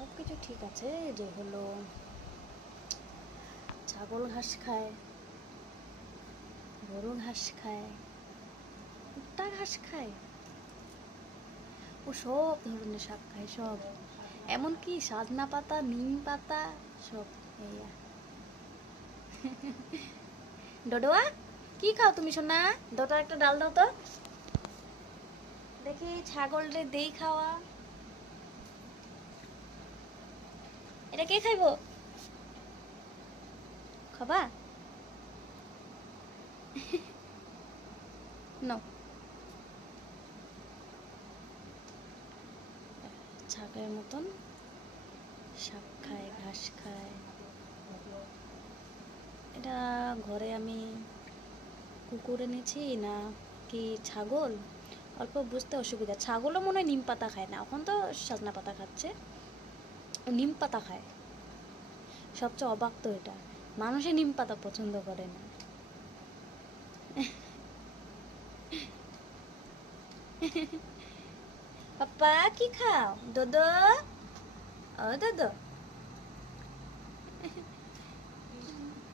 সব কিছু ঠিক আছে, যে হলো ছাগল ঘাস খায়, গরু ঘাস খায়, ভুট্টা ঘাস খায়, ও সব ধরনের শাক খায়, সব, এমনকি সাজনা পাতা, নিম পাতা, সব। এইয়া ডডোয়া, কি খাও তুমি সোনা? ডোটার একটা ডাল দাও তো দেখি, ছাগলরে দেই খাওয়া। এটা কে খাইবো? খাবা? নো। ছাগলের মতন শাক খায়, ঘাস খায়। এটা ঘরে আমি কুকুর এনেছি না কি ছাগল, অল্প বুঝতে অসুবিধা। ছাগলও মনে হয় নিম পাতা খায় না, এখন তো সজনা পাতা খাচ্ছে, ও নিম পাতা খায়। সবচেয়ে অবাক তো এটা, মানুষে নিম পাতা পছন্দ করে না। পাপ্পা কি খাও? দোদো, ও দোদো।